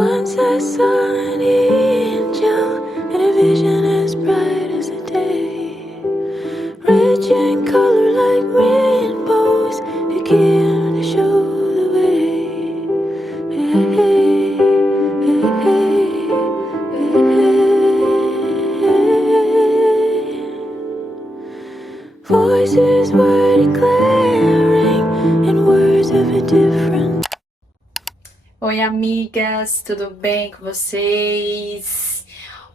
Once I saw an angel in a vision as bright as the day, rich in color like rainbows, who came to show the way. Hey, hey, hey, hey, hey. Voices were declaring in words of a different. Oi, amigas, tudo bem com vocês?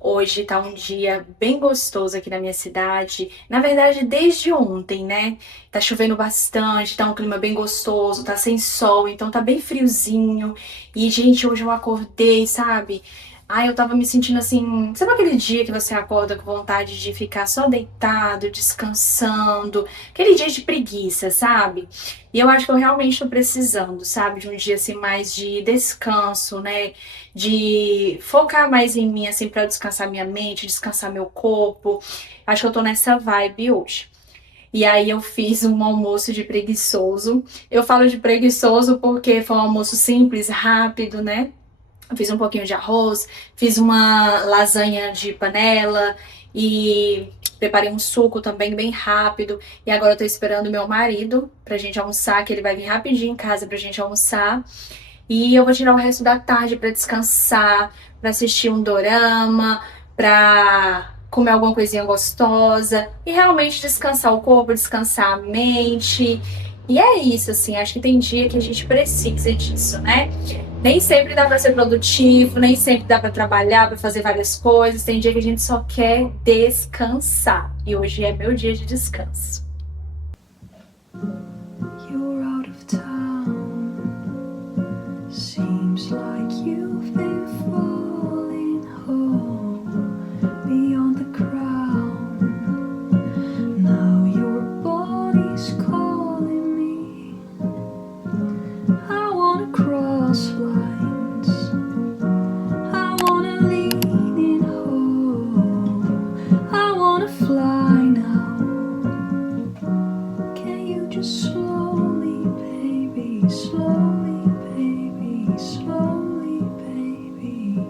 Hoje tá um dia bem gostoso aqui na minha cidade. Na verdade, desde ontem, né? Tá chovendo bastante, tá um clima bem gostoso, tá sem sol, então tá bem friozinho. E, gente, hoje eu acordei, sabe? Ai, eu tava me sentindo assim. Sabe aquele dia que você acorda com vontade de ficar só deitado, descansando? Aquele dia de preguiça, sabe? E eu acho que eu realmente tô precisando, sabe? De um dia assim mais de descanso, né? De focar mais em mim, assim, pra descansar minha mente, descansar meu corpo. Acho que eu tô nessa vibe hoje. E aí eu fiz um almoço de preguiçoso. Eu falo de preguiçoso porque foi um almoço simples, rápido, né? Eu fiz um pouquinho de arroz, fiz uma lasanha de panela e preparei um suco também bem rápido. E agora eu tô esperando o meu marido pra gente almoçar, que ele vai vir rapidinho em casa pra gente almoçar. E eu vou tirar o resto da tarde pra descansar, pra assistir um dorama, pra comer alguma coisinha gostosa e realmente descansar o corpo, descansar a mente. E é isso, assim, acho que tem dia que a gente precisa disso, né? Nem sempre dá para ser produtivo, nem sempre dá para trabalhar, para fazer várias coisas. Tem dia que a gente só quer descansar. E hoje é meu dia de descanso. You're out of town. Seems like you've been falling home beyond the crowd. Now your body's calling me. I wanna cross lines. I wanna lean in home. I wanna fly now. Can you just slowly, baby, slowly, baby, slowly, baby.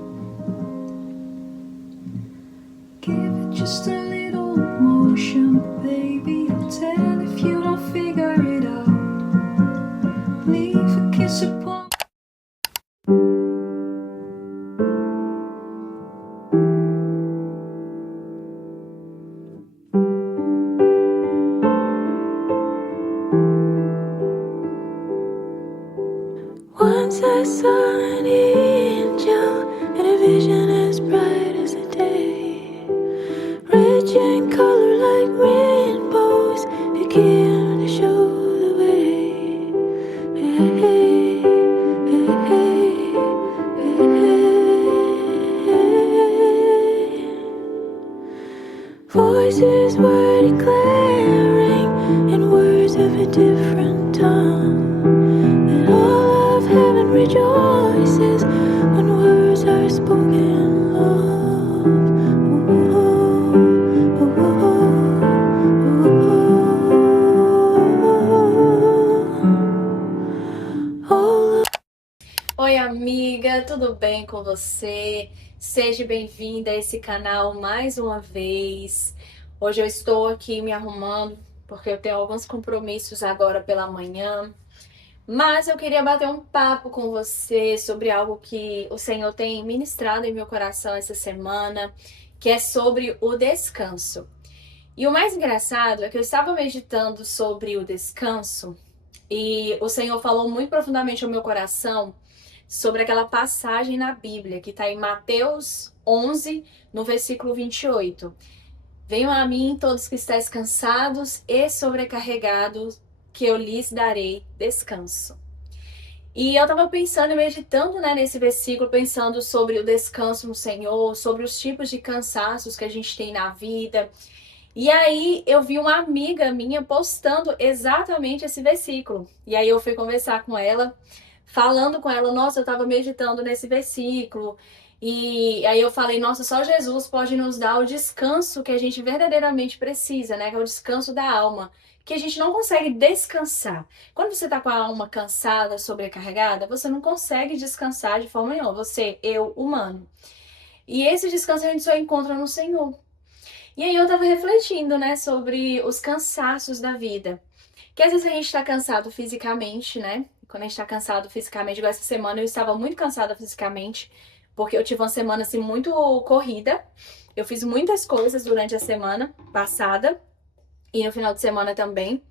Give it just a little motion, baby. I'll tell if you don't figure it out. Leave a kiss upon. Once I saw an angel in a vision as bright as the day, rich in color like rainbows, who came to show the way. Hey, hey, hey, hey, hey. Voices were declaring in words of a different tongue that all of heaven rejoices when words are spoken love. All of Oi, amiga, tudo bem com você? Seja bem-vinda a esse canal mais uma vez. Hoje eu estou aqui me arrumando porque eu tenho alguns compromissos agora pela manhã. Mas eu queria bater um papo com você sobre algo que o Senhor tem ministrado em meu coração essa semana, que é sobre o descanso. E o mais engraçado é que eu estava meditando sobre o descanso e o Senhor falou muito profundamente ao meu coração sobre aquela passagem na Bíblia que está em Mateus 11, no versículo 28. Venham a mim todos que estáis cansados e sobrecarregados, que eu lhes darei descanso. E eu tava pensando e meditando, né, nesse versículo, pensando sobre o descanso no Senhor, sobre os tipos de cansaços que a gente tem na vida. E aí eu vi uma amiga minha postando exatamente esse versículo. E aí eu fui conversar com ela, falando com ela, nossa, eu tava meditando nesse versículo. E aí eu falei, nossa, só Jesus pode nos dar o descanso que a gente verdadeiramente precisa, né? Que é o descanso da alma, que a gente não consegue descansar. Quando você tá com a alma cansada, sobrecarregada, você não consegue descansar de forma nenhuma. Você, eu, humano. E esse descanso a gente só encontra no Senhor. E aí eu tava refletindo, né, sobre os cansaços da vida. Que às vezes a gente tá cansado fisicamente, né? Quando a gente tá cansado fisicamente, igual essa semana eu estava muito cansada fisicamente, porque eu tive uma semana assim muito corrida. Eu fiz muitas coisas durante a semana passada e no final de semana também.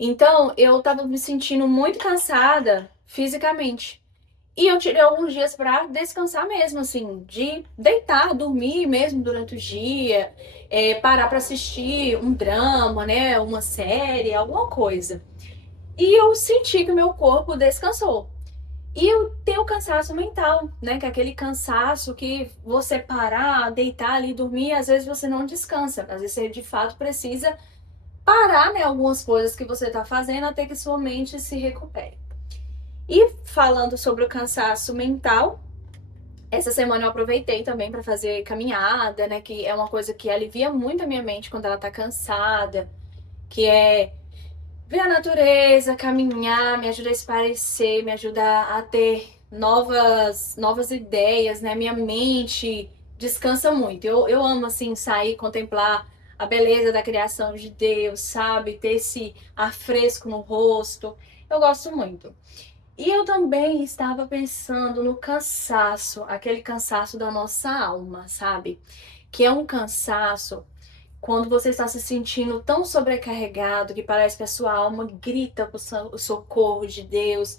Então, eu tava me sentindo muito cansada fisicamente. E eu tirei alguns dias pra descansar mesmo, assim, de deitar, dormir mesmo durante o dia, parar pra assistir um drama, né, uma série, alguma coisa. E eu senti que o meu corpo descansou. E eu tenho cansaço mental, né, que é aquele cansaço que você parar, deitar ali, dormir, às vezes você não descansa. Às vezes você de fato precisa parar, né, algumas coisas que você tá fazendo até que sua mente se recupere. E falando sobre o cansaço mental, essa semana eu aproveitei também para fazer caminhada, né? Que é uma coisa que alivia muito a minha mente quando ela tá cansada, que é ver a natureza, caminhar, me ajuda a espairecer, me ajuda a ter novas ideias, né? Minha mente descansa muito. Eu amo, assim, sair, contemplar a beleza da criação de Deus, sabe? Ter esse ar fresco no rosto. Eu gosto muito. E eu também estava pensando no cansaço, aquele cansaço da nossa alma, sabe? Que é um cansaço quando você está se sentindo tão sobrecarregado que parece que a sua alma grita por o socorro de Deus,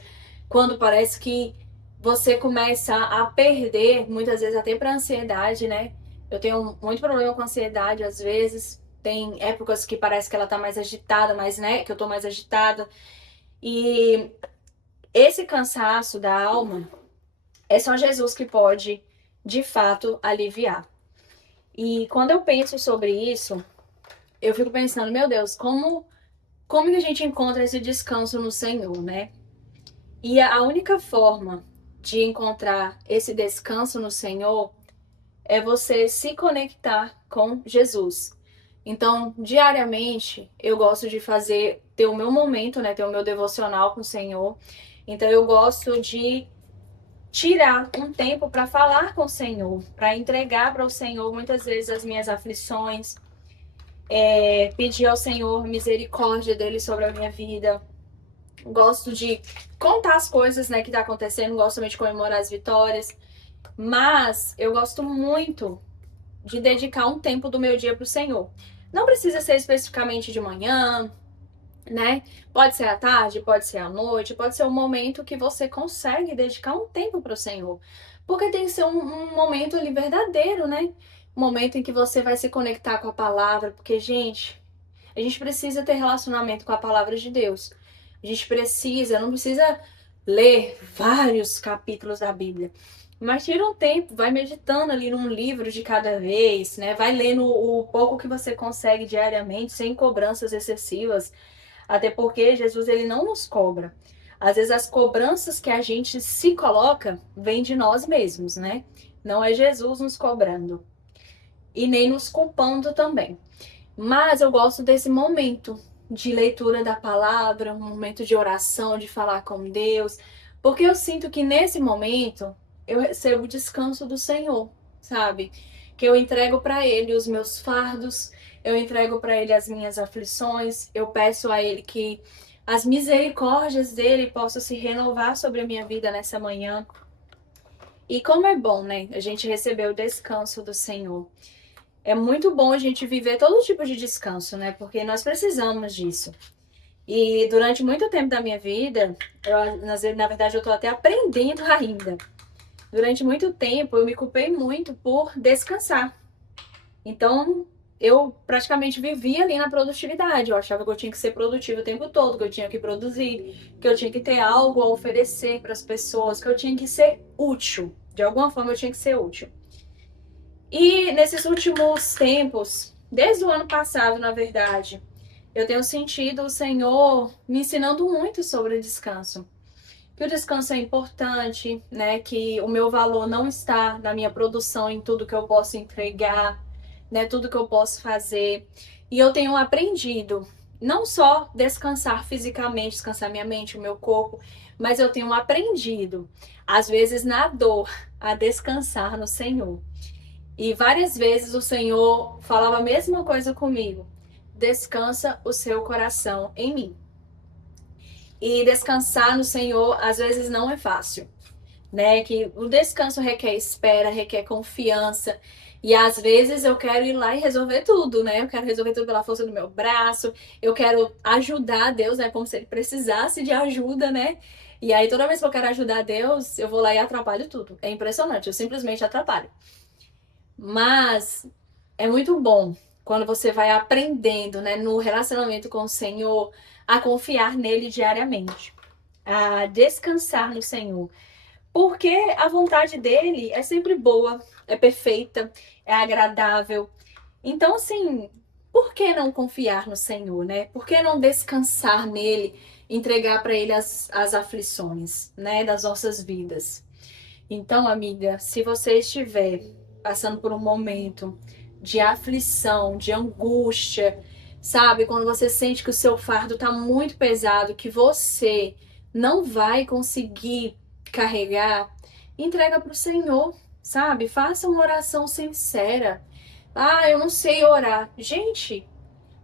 quando parece que você começa a perder, muitas vezes até para ansiedade, né? Eu tenho muito problema com ansiedade às vezes. Tem épocas que parece que ela tá mais agitada, mas né, que eu tô mais agitada. E esse cansaço da alma é só Jesus que pode, de fato, aliviar. E quando eu penso sobre isso, eu fico pensando, meu Deus, como que a gente encontra esse descanso no Senhor, né? E a única forma de encontrar esse descanso no Senhor é você se conectar com Jesus. Então, diariamente, eu gosto de ter o meu momento, né? Ter o meu devocional com o Senhor. Então, eu gosto de tirar um tempo para falar com o Senhor, para entregar para o Senhor muitas vezes as minhas aflições, pedir ao Senhor misericórdia dele sobre a minha vida. Gosto de contar as coisas, né, que tá acontecendo, gosto também de comemorar as vitórias, mas eu gosto muito de dedicar um tempo do meu dia para o Senhor. Não precisa ser especificamente de manhã, né? Pode ser à tarde, pode ser à noite, pode ser um momento que você consegue dedicar um tempo para o Senhor. Porque tem que ser um momento ali verdadeiro, né? Um momento em que você vai se conectar com a palavra, porque, gente, a gente precisa ter relacionamento com a palavra de Deus. A gente precisa, não precisa ler vários capítulos da Bíblia. Mas tira um tempo, vai meditando ali num livro de cada vez, né? Vai lendo o pouco que você consegue diariamente, sem cobranças excessivas. Até porque Jesus ele não nos cobra. Às vezes as cobranças que a gente se coloca vêm de nós mesmos, né? Não é Jesus nos cobrando e nem nos culpando também. Mas eu gosto desse momento de leitura da palavra, um momento de oração, de falar com Deus, porque eu sinto que nesse momento eu recebo o descanso do Senhor, sabe? Que eu entrego para Ele os meus fardos, eu entrego para Ele as minhas aflições, eu peço a Ele que as misericórdias dele possam se renovar sobre a minha vida nessa manhã. E como é bom, né? A gente receber o descanso do Senhor. É muito bom a gente viver todo tipo de descanso, né? Porque nós precisamos disso. E durante muito tempo da minha vida, na verdade eu tô até aprendendo ainda. Durante muito tempo eu me culpei muito por descansar. Então eu praticamente vivia ali na produtividade. Eu achava que eu tinha que ser produtiva o tempo todo, que eu tinha que produzir, que eu tinha que ter algo a oferecer para as pessoas, que eu tinha que ser útil. De alguma forma eu tinha que ser útil. E nesses últimos tempos, desde o ano passado, na verdade, eu tenho sentido o Senhor me ensinando muito sobre o descanso. Que o descanso é importante, né? Que o meu valor não está na minha produção, em tudo que eu posso entregar, né? Tudo que eu posso fazer. E eu tenho aprendido não só descansar fisicamente, descansar minha mente, o meu corpo, mas eu tenho aprendido, às vezes na dor, a descansar no Senhor. E várias vezes o Senhor falava a mesma coisa comigo: descansa o seu coração em mim. E descansar no Senhor às vezes não é fácil, né? Que o descanso requer espera, requer confiança. E às vezes eu quero ir lá e resolver tudo, né? Eu quero resolver tudo pela força do meu braço, eu quero ajudar Deus, né? Como se ele precisasse de ajuda, né? E aí toda vez que eu quero ajudar Deus, eu vou lá e atrapalho tudo. É impressionante, eu simplesmente atrapalho. Mas é muito bom quando você vai aprendendo, né, no relacionamento com o Senhor, a confiar nele diariamente, a descansar no Senhor. Porque a vontade dele é sempre boa, é perfeita, é agradável. Então, assim, por que não confiar no Senhor, né? Por que não descansar nele, entregar para ele as aflições, né, das nossas vidas? Então, amiga, se você estiver passando por um momento de aflição, de angústia, sabe? Quando você sente que o seu fardo tá muito pesado, que você não vai conseguir carregar, entrega para o Senhor, sabe? Faça uma oração sincera. Ah, eu não sei orar. Gente,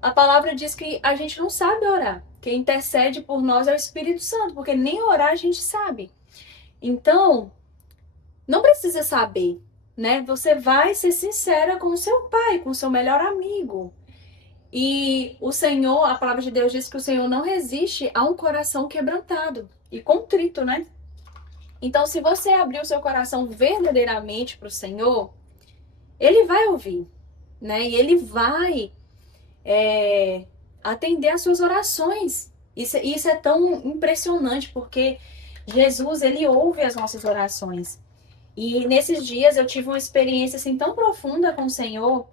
a palavra diz que a gente não sabe orar. Quem intercede por nós é o Espírito Santo, porque nem orar a gente sabe. Então, não precisa saber, né? Você vai ser sincera com o seu pai, com o seu melhor amigo. E o Senhor, a palavra de Deus diz que o Senhor não resiste a um coração quebrantado e contrito, né? Então, se você abrir o seu coração verdadeiramente para o Senhor, Ele vai ouvir, né? E Ele vai atender às suas orações. Isso é tão impressionante, porque Jesus, Ele ouve as nossas orações. E nesses dias eu tive uma experiência assim tão profunda com o Senhor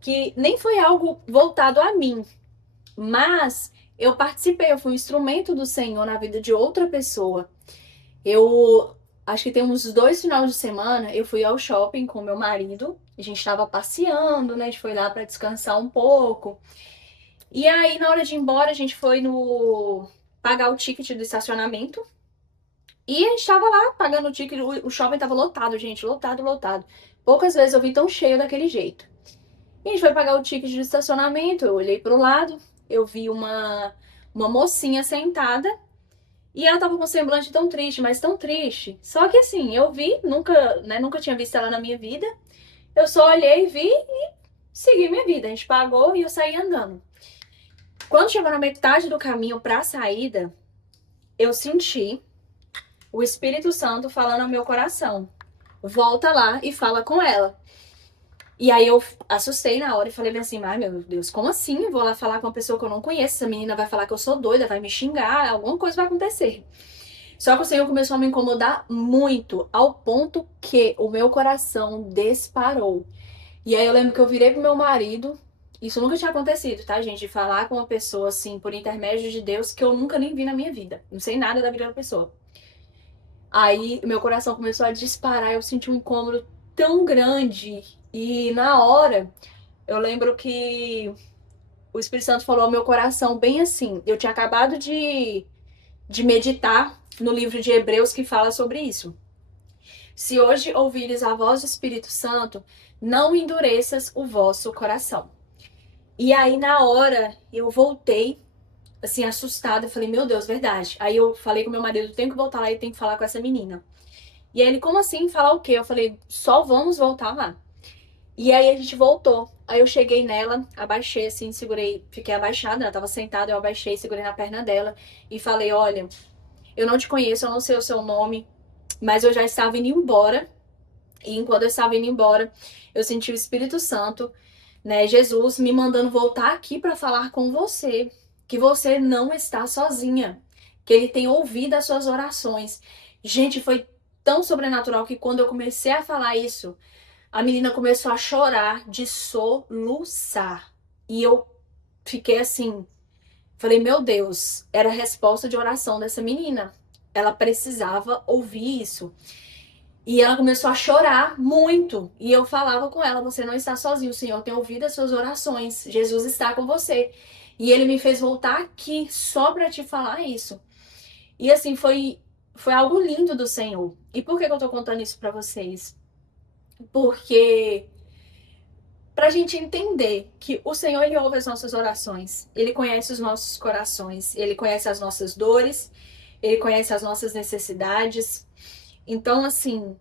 que nem foi algo voltado a mim, mas eu participei, eu fui um instrumento do Senhor na vida de outra pessoa. Eu acho que tem uns 2 finais de semana eu fui ao shopping com meu marido, a gente estava passeando, né? A gente foi lá para descansar um pouco. E aí na hora de ir embora a gente foi no pagar o ticket do estacionamento. E a gente tava lá pagando o ticket, o shopping tava lotado, gente, lotado, lotado. Poucas vezes eu vi tão cheio daquele jeito. E a gente foi pagar o ticket de estacionamento, eu olhei pro lado, eu vi uma mocinha sentada e ela tava com um semblante tão triste, mas tão triste. Só que assim, eu vi, nunca, né, nunca tinha visto ela na minha vida. Eu só olhei, vi e segui minha vida. A gente pagou e eu saí andando. Quando chegou na metade do caminho pra saída, eu senti o Espírito Santo falando ao meu coração: volta lá e fala com ela. E aí eu assustei na hora e falei bem assim: ai meu Deus, como assim? Eu vou lá falar com uma pessoa que eu não conheço, essa menina vai falar que eu sou doida, vai me xingar, alguma coisa vai acontecer. Só que o Senhor começou a me incomodar muito, ao ponto que o meu coração disparou. E aí eu lembro que eu virei pro meu marido, isso nunca tinha acontecido, tá, gente? De falar com uma pessoa assim, por intermédio de Deus, que eu nunca nem vi na minha vida. Não sei nada da vida da pessoa. Aí meu coração começou a disparar, eu senti um incômodo tão grande. E na hora, eu lembro que o Espírito Santo falou ao meu coração bem assim. Eu tinha acabado de meditar no livro de Hebreus que fala sobre isso. Se hoje ouvires a voz do Espírito Santo, não endureças o vosso coração. E aí na hora eu voltei assim, assustada. Eu falei, meu Deus, verdade. Aí eu falei com meu marido, tenho que voltar lá e tenho que falar com essa menina. E aí ele, como assim? Falar o quê? Eu falei, só vamos voltar lá. E aí a gente voltou. Aí eu cheguei nela, abaixei assim, segurei, fiquei abaixada, ela tava sentada, eu abaixei, segurei na perna dela e falei, olha, eu não te conheço, eu não sei o seu nome, mas eu já estava indo embora. E enquanto eu estava indo embora, eu senti o Espírito Santo, né, Jesus me mandando voltar aqui para falar com você, que você não está sozinha, que ele tem ouvido as suas orações. Gente, foi tão sobrenatural que quando eu comecei a falar isso, a menina começou a chorar de soluçar. E eu fiquei assim, falei, meu Deus, era a resposta de oração dessa menina. Ela precisava ouvir isso. E ela começou a chorar muito. E eu falava com ela, você não está sozinho, o Senhor tem ouvido as suas orações. Jesus está com você. E ele me fez voltar aqui só para te falar isso. E assim, foi algo lindo do Senhor. E por que eu tô contando isso para vocês? Porque pra gente entender que o Senhor, ele ouve as nossas orações, ele conhece os nossos corações, ele conhece as nossas dores, ele conhece as nossas necessidades. Então, assim,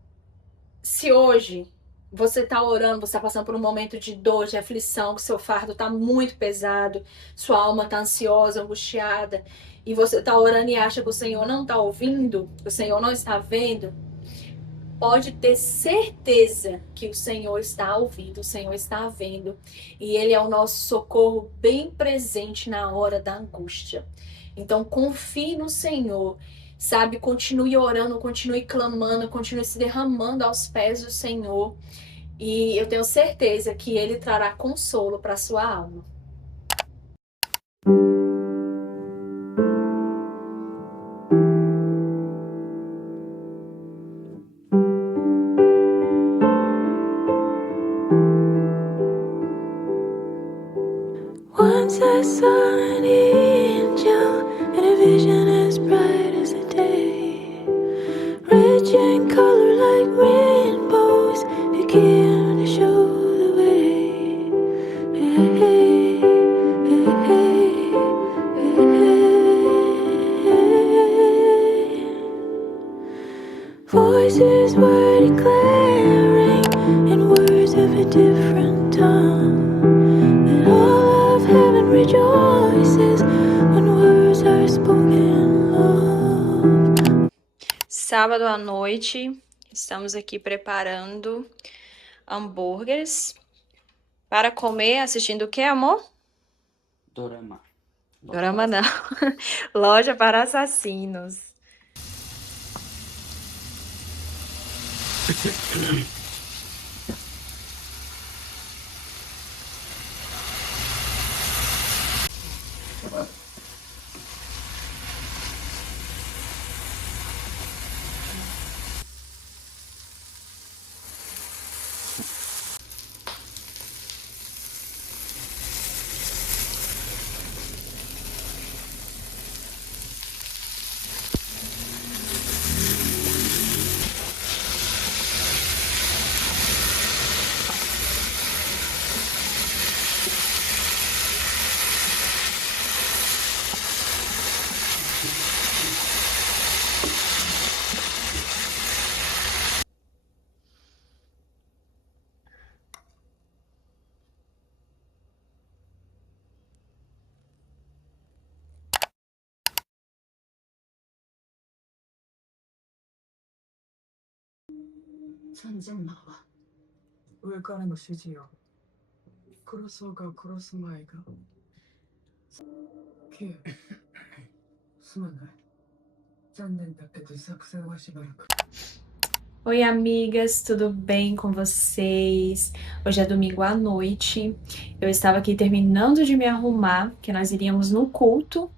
se hoje você tá orando, você tá passando por um momento de dor, de aflição, que seu fardo tá muito pesado, sua alma tá ansiosa, angustiada, e você tá orando e acha que o Senhor não tá ouvindo, que o Senhor não está vendo, pode ter certeza que o Senhor está ouvindo, o Senhor está vendo, e Ele é o nosso socorro bem presente na hora da angústia. Então, confie no Senhor, sabe? Continue orando, continue clamando, continue se derramando aos pés do Senhor, e eu tenho certeza que Ele trará consolo para a sua alma. Once I saw an angel in a vision as bright as the day, rich in color like rainbows, begin to show the way. Hey, hey, hey, hey, hey. Voices were declaring in words of a different tongue that all of heaven rejoices when words are spoken love. Sábado à noite, estamos aqui preparando hambúrgueres para comer, assistindo o que, amor? Dorama. Dorama não. Loja para assassinos. 천진마와 上からの指示よ殺そうか殺すまいか9すまない残念だけど作戦はしばらく Oi, amigas, tudo bem com vocês? Hoje é domingo à noite. Eu estava aqui terminando de me arrumar, que nós iríamos no culto,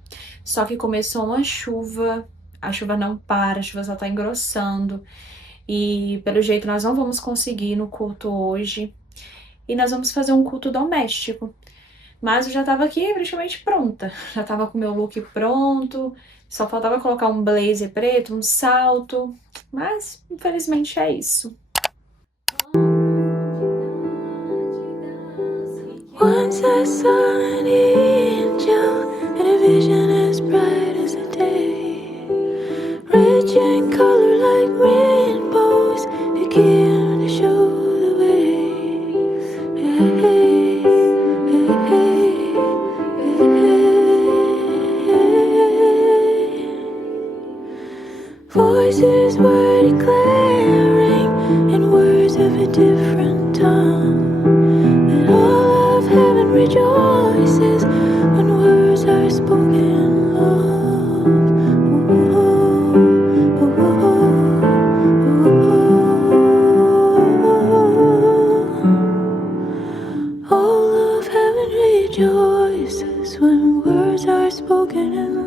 só que começou uma chuva, a chuva não para, a chuva só tá engrossando. E pelo jeito nós não vamos conseguir ir no culto hoje. E nós vamos fazer um culto doméstico. Mas eu já tava aqui praticamente pronta. Já tava com meu look pronto. Só faltava colocar um blazer preto, um salto. Mas, infelizmente, é isso. Once I saw an angel in a vision as bright as the day, rich in color like rainbows, begin to show the way. Hey, hey, hey, hey, hey. Voices were declaring in words of a different tongue that all of heaven rejoices when words are spoken love. All of heaven rejoices when words are spoken in